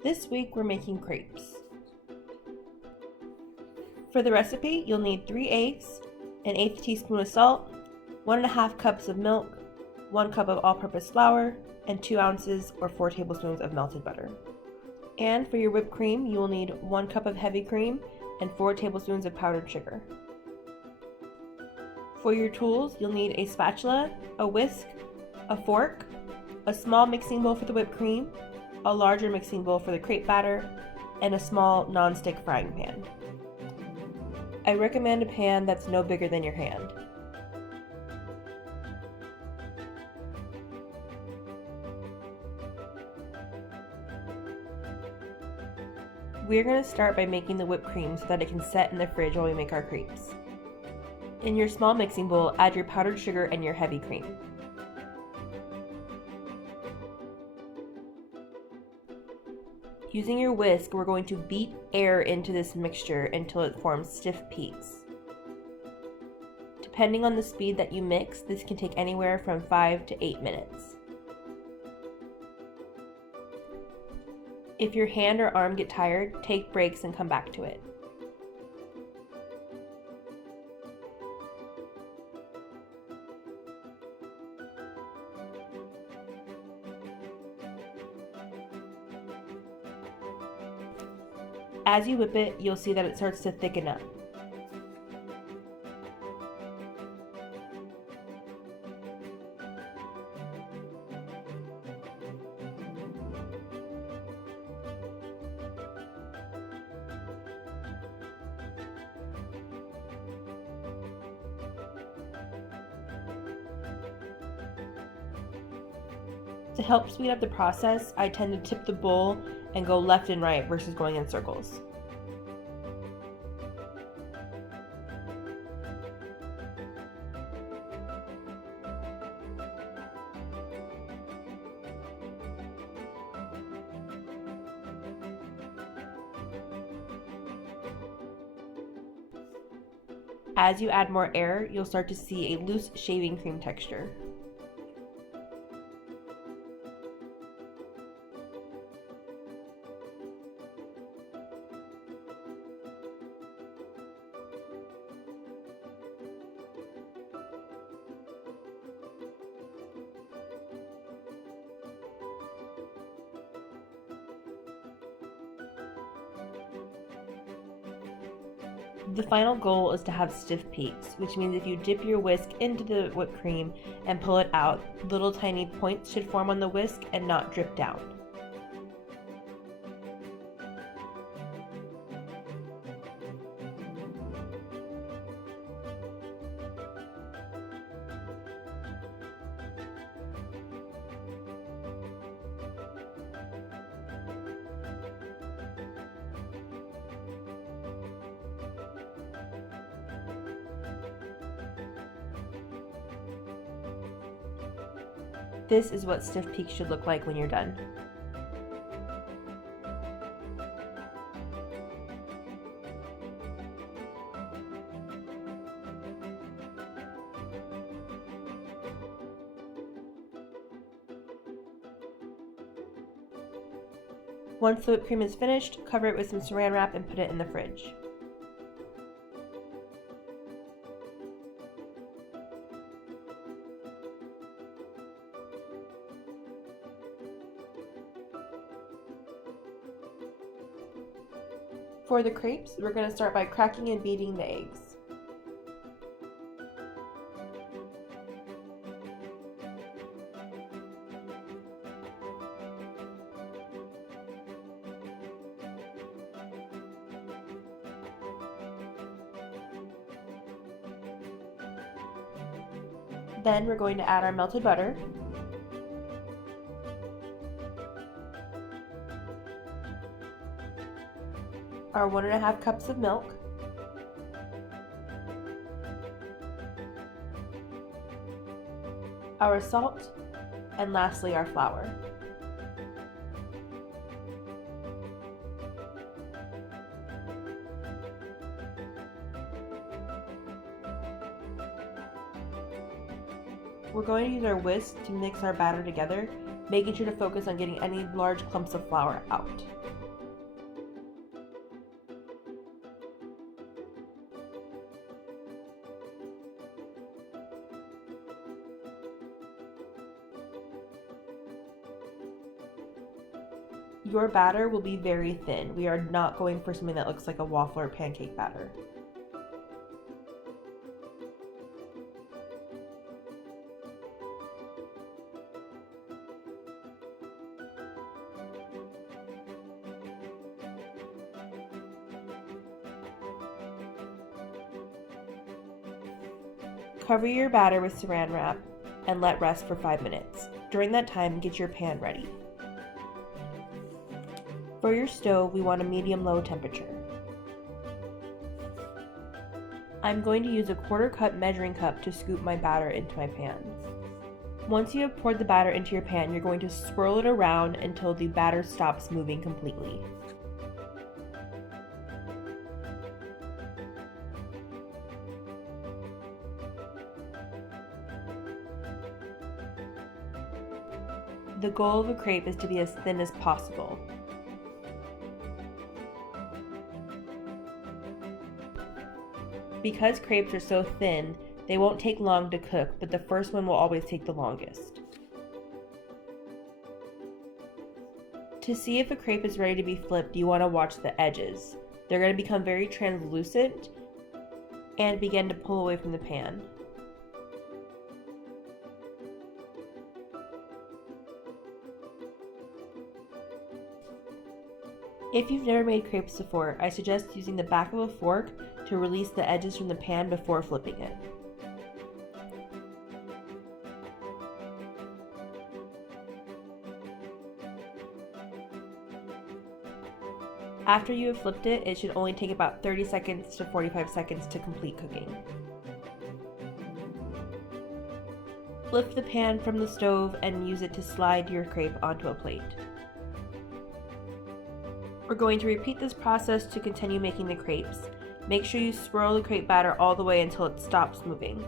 This week we're making crepes. For the recipe, you'll need 3 eggs, an 1/8 teaspoon of salt, 1½ cups of milk, 1 cup of all-purpose flour, and 2 ounces or 4 tablespoons of melted butter. And for your whipped cream, you will need 1 cup of heavy cream and 4 tablespoons of powdered sugar. For your tools, you'll need a spatula, a whisk, a fork, a small mixing bowl for the whipped cream, a larger mixing bowl for the crepe batter, and a small non-stick frying pan. I recommend a pan that's no bigger than your hand. We're going to start by making the whipped cream so that it can set in the fridge while we make our crepes. In your small mixing bowl, add your powdered sugar and your heavy cream. Using your whisk, we're going to beat air into this mixture until it forms stiff peaks. Depending on the speed that you mix, this can take anywhere from 5 to 8 minutes. If your hand or arm get tired, take breaks and come back to it. As you whip it, you'll see that it starts to thicken up. To help speed up the process, I tend to tip the bowl and go left and right versus going in circles. As you add more air, you'll start to see a loose shaving cream texture. The final goal is to have stiff peaks, which means if you dip your whisk into the whipped cream and pull it out, little tiny points should form on the whisk and not drip down. This is what stiff peaks should look like when you're done. Once the whipped cream is finished, cover it with some saran wrap and put it in the fridge. For the crepes, we're going to start by cracking and beating the eggs. Then we're going to add our melted butter, our 1½ cups of milk, our salt, and lastly our flour. We're going to use our whisk to mix our batter together, making sure to focus on getting any large clumps of flour out. Your batter will be very thin. We are not going for something that looks like a waffle or pancake batter. Cover your batter with saran wrap and let rest for 5 minutes. During that time, get your pan ready. For your stove, we want a medium-low temperature. I'm going to use a 1/4 cup measuring cup to scoop my batter into my pan. Once you have poured the batter into your pan, you're going to swirl it around until the batter stops moving completely. The goal of a crepe is to be as thin as possible. Because crepes are so thin, they won't take long to cook, but the first one will always take the longest. To see if a crepe is ready to be flipped, you want to watch the edges. They're going to become very translucent and begin to pull away from the pan. If you've never made crepes before, I suggest using the back of a fork to release the edges from the pan before flipping it. After you have flipped it, it should only take about 30 seconds to 45 seconds to complete cooking. Lift the pan from the stove and use it to slide your crepe onto a plate. We're going to repeat this process to continue making the crepes. Make sure you swirl the crepe batter all the way until it stops moving.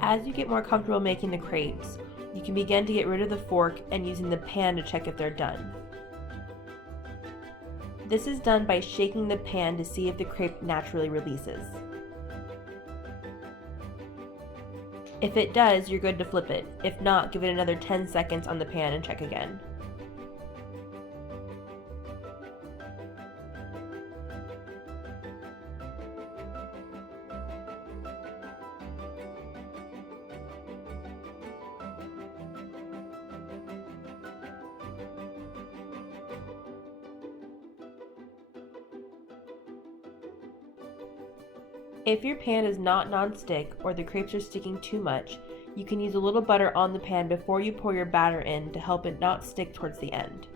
As you get more comfortable making the crepes, you can begin to get rid of the fork and using the pan to check if they're done. This is done by shaking the pan to see if the crepe naturally releases. If it does, you're good to flip it. If not, give it another 10 seconds on the pan and check again. If your pan is not non-stick or the crepes are sticking too much, you can use a little butter on the pan before you pour your batter in to help it not stick towards the end.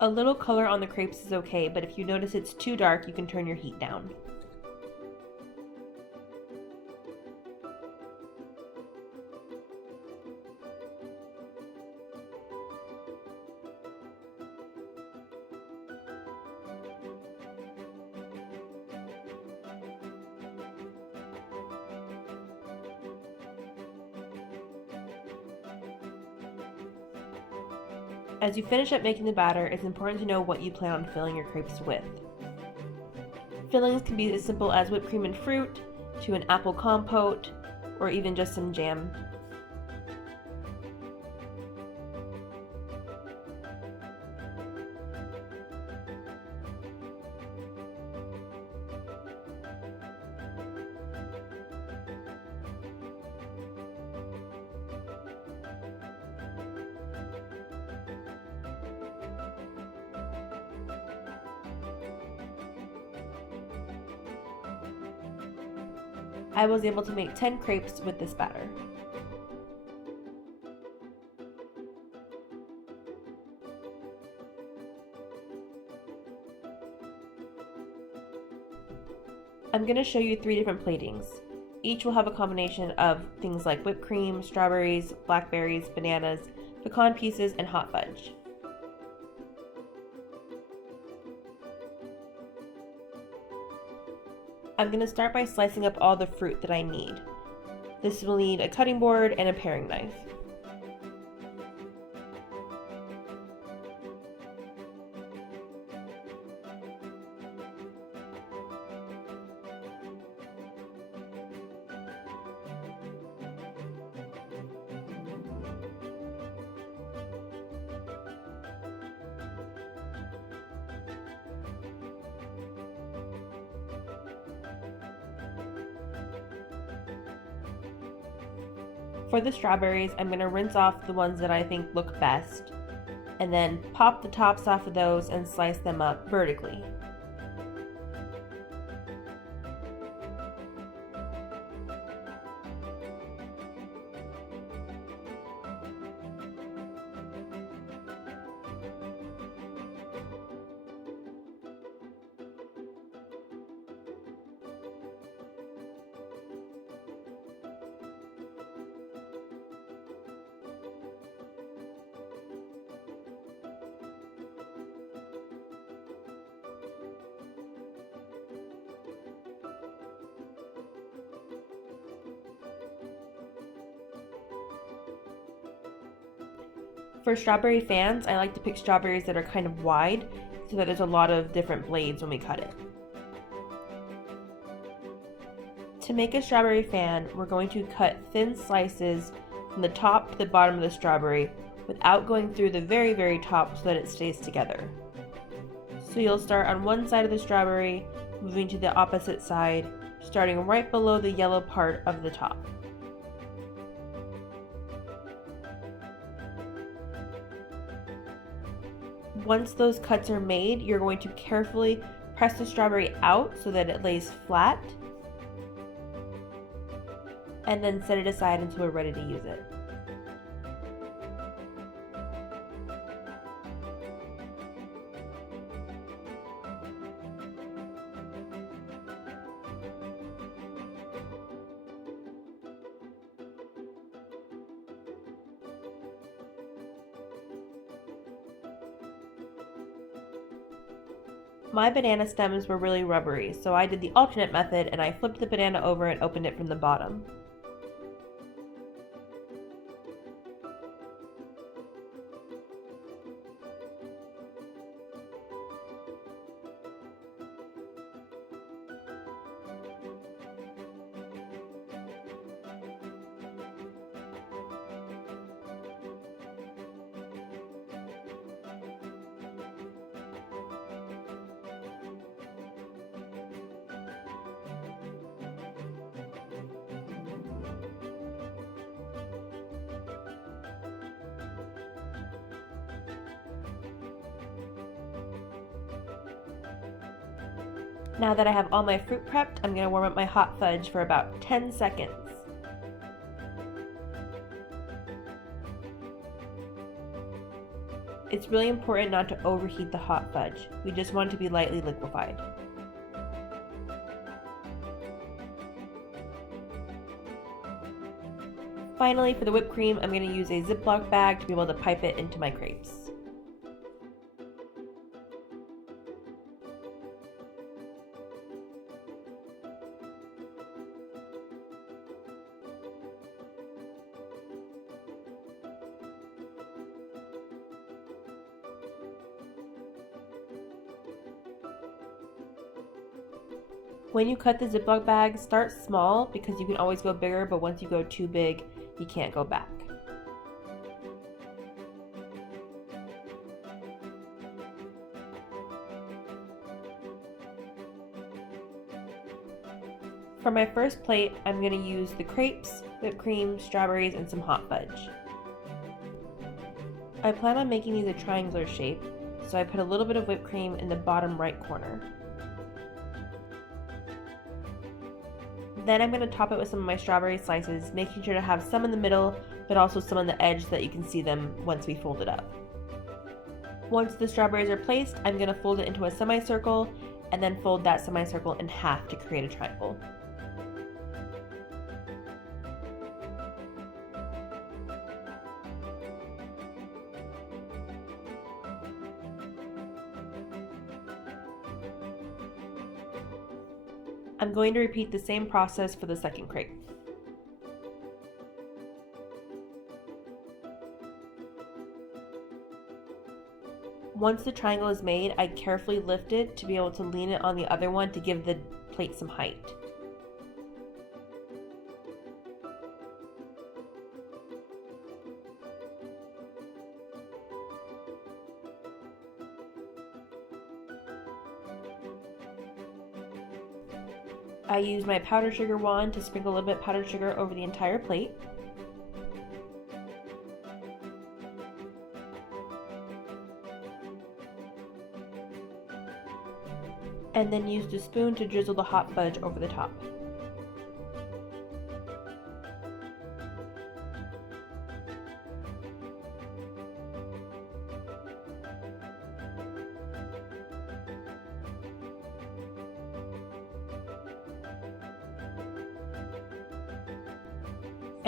A little color on the crepes is okay, but if you notice it's too dark, you can turn your heat down. As you finish up making the batter, it's important to know what you plan on filling your crepes with. Fillings can be as simple as whipped cream and fruit, to an apple compote, or even just some jam. I was able to make 10 crepes with this batter. I'm going to show you 3 different platings. Each will have a combination of things like whipped cream, strawberries, blackberries, bananas, pecan pieces, and hot fudge. I'm going to start by slicing up all the fruit that I need. This will need a cutting board and a paring knife. For the strawberries, I'm going to rinse off the ones that I think look best, and then pop the tops off of those and slice them up vertically. For strawberry fans, I like to pick strawberries that are kind of wide so that there's a lot of different blades when we cut it. To make a strawberry fan, we're going to cut thin slices from the top to the bottom of the strawberry without going through the very, very top so that it stays together. So you'll start on one side of the strawberry, moving to the opposite side, starting right below the yellow part of the top. Once those cuts are made, you're going to carefully press the strawberry out so that it lays flat, and then set it aside until we're ready to use it. My banana stems were really rubbery, so I did the alternate method and I flipped the banana over and opened it from the bottom. Now that I have all my fruit prepped, I'm going to warm up my hot fudge for about 10 seconds. It's really important not to overheat the hot fudge. We just want it to be lightly liquefied. Finally, for the whipped cream, I'm going to use a Ziploc bag to be able to pipe it into my crepes. When you cut the Ziploc bag, start small because you can always go bigger, but once you go too big, you can't go back. For my first plate, I'm going to use the crepes, whipped cream, strawberries, and some hot fudge. I plan on making these a triangular shape, so I put a little bit of whipped cream in the bottom right corner. Then I'm going to top it with some of my strawberry slices, making sure to have some in the middle, but also some on the edge so that you can see them once we fold it up. Once the strawberries are placed, I'm going to fold it into a semicircle, and then fold that semicircle in half to create a triangle. I'm going to repeat the same process for the second crepe. Once the triangle is made, I carefully lift it to be able to lean it on the other one to give the plate some height. I use my powdered sugar wand to sprinkle a little bit of powdered sugar over the entire plate. And then use the spoon to drizzle the hot fudge over the top.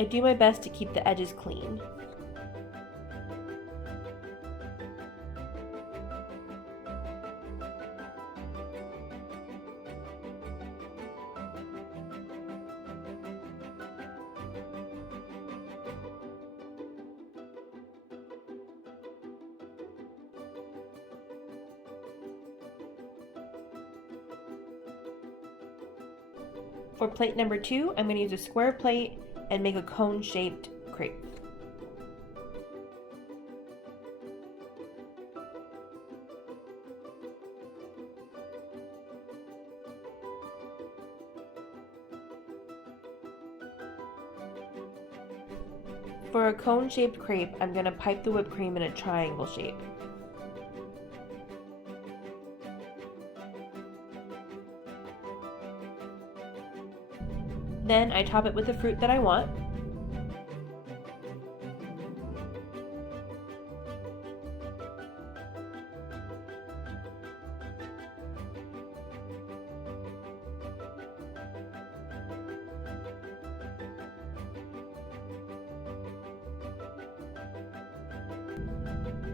I do my best to keep the edges clean. For plate number 2, I'm going to use a square plate and make a cone-shaped crepe. For a cone-shaped crepe, I'm going to pipe the whipped cream in a triangle shape. Then I top it with the fruit that I want.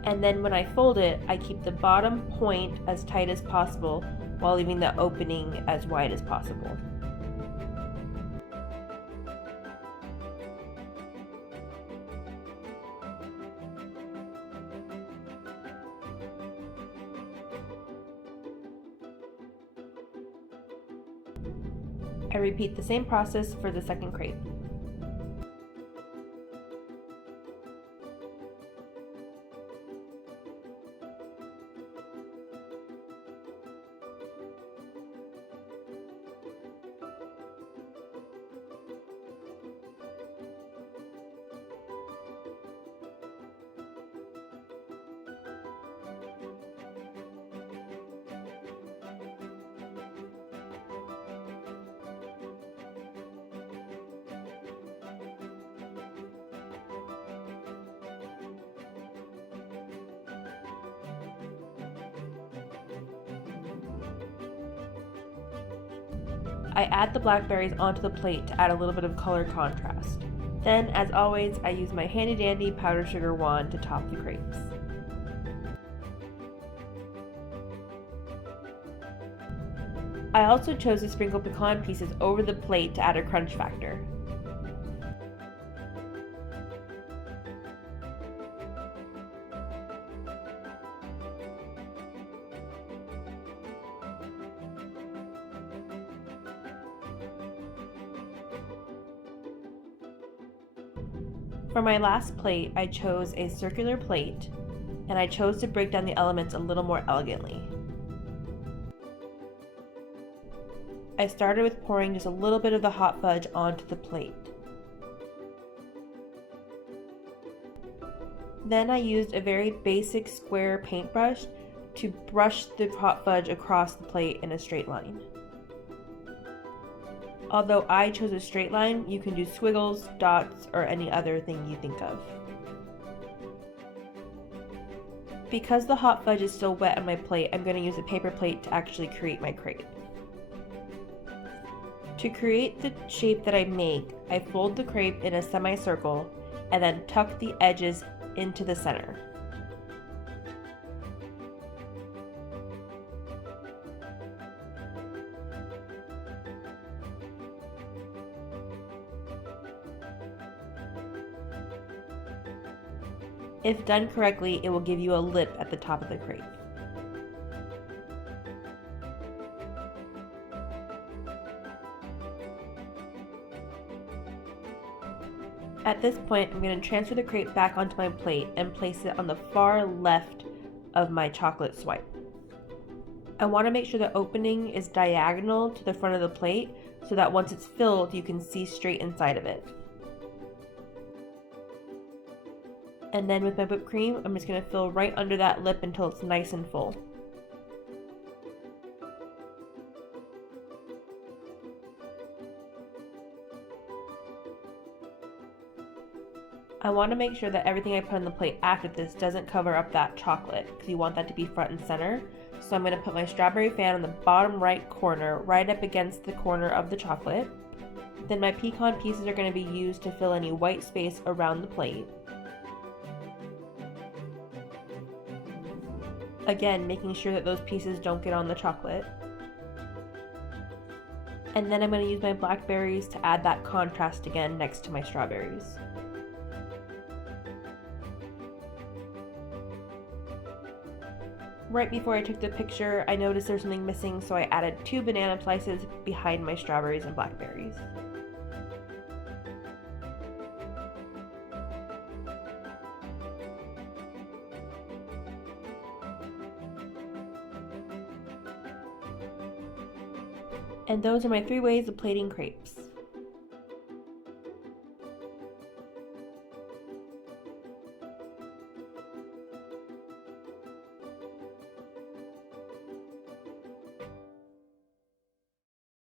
And then when I fold it, I keep the bottom point as tight as possible while leaving the opening as wide as possible. I repeat the same process for the second crepe. I add the blackberries onto the plate to add a little bit of color contrast. Then, as always, I use my handy dandy powdered sugar wand to top the crepes. I also chose to sprinkle pecan pieces over the plate to add a crunch factor. For my last plate, I chose a circular plate, and I chose to break down the elements a little more elegantly. I started with pouring just a little bit of the hot fudge onto the plate. Then I used a very basic square paintbrush to brush the hot fudge across the plate in a straight line. Although I chose a straight line, you can do squiggles, dots, or any other thing you think of. Because the hot fudge is still wet on my plate, I'm going to use a paper plate to actually create my crepe. To create the shape that I make, I fold the crepe in a semicircle and then tuck the edges into the center. If done correctly, it will give you a lip at the top of the crepe. At this point, I'm going to transfer the crepe back onto my plate and place it on the far left of my chocolate swipe. I want to make sure the opening is diagonal to the front of the plate so that once it's filled, you can see straight inside of it. And then with my whipped cream, I'm just going to fill right under that lip until it's nice and full. I want to make sure that everything I put on the plate after this doesn't cover up that chocolate, because you want that to be front and center. So I'm going to put my strawberry fan on the bottom right corner, right up against the corner of the chocolate. Then my pecan pieces are going to be used to fill any white space around the plate. Again, making sure that those pieces don't get on the chocolate. And then I'm going to use my blackberries to add that contrast again next to my strawberries. Right before I took the picture, I noticed there's something missing, so I added 2 banana slices behind my strawberries and blackberries. And those are my 3 ways of plating crepes.